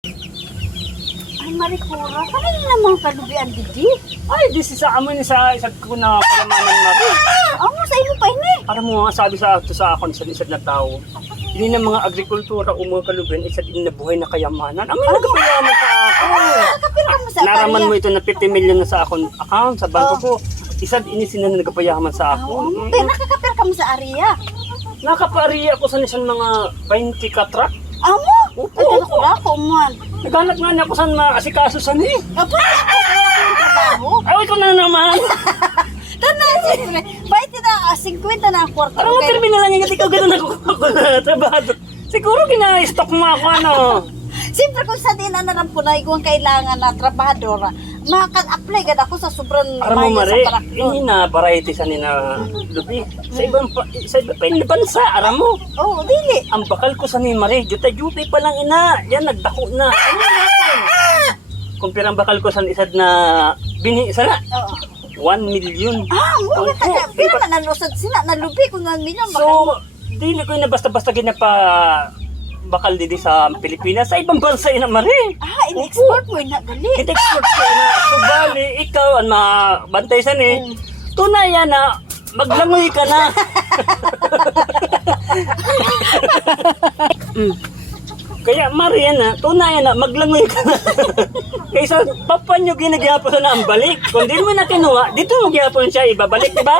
Ay, Maricura, kanina naman kalubian, Didi. Ay, di si sa amin sa isag ko na palamanan na rin. Amo, sa imo pa ini. Para mo nga sabi sa ato sa akon isag na tao. Hindi na mga agrikultura o mga kalubian, isag din na buhay na kayamanan. Ang nagpayaman sa akin. Kapira mo sa Naraman mo Atalia. ito na 50 million na sa akon account, sa bangko ko. Isag ini sila na nagpayaman sa Amo, akon. pero nakakapira ka mo sa area. Nakapariya ako sa nisan mga 20 katrak. Amo, Opo, ay opo. ko man. Naghanap nga niya ako sa maasikaso sa ni. Kapag ako yung trabaho. Ay, ito na naman. Tanan, siyempre. Bait na, 50 na ang kwarto. Parang mo terminal lang yung ikaw ganun ako na trabaho. Siguro gina-stock mo ako ano. Siyempre kung sa din na lang po na ikaw ang kailangan na trabahadora, maka-apply ka na ako sa sobrang Aram mo maya mare, sa traktor. ini na variety sa nina lupi. Sa ibang bansa, aram mo. Oo, dili. Ang bakal ko sa ni Mare, jutay-jutay pa lang ina. Yan, nagdako na. Ano natin? Kumpirang bakal ko sa isad na bini, isa na. Oo. 1 million. Mo Opo. ka pero man nanusad sila nalubi kung nan milyon baka. So, dili ko na basta-basta ginapa bakal didi sa Pilipinas. Sa ibang bansa ina Mare. In-export mo na gali. Kita-export ko na. So, bali, ikaw, ang mabantay sa ni. Tunay yan na, maglangoy ka na. Kaya Mariana, tunayan na, maglangoy ka na. Kaysa papa nyo ginagyapon na ang balik. Kung di mo na kinuha, dito mo gyapon siya ibabalik, diba?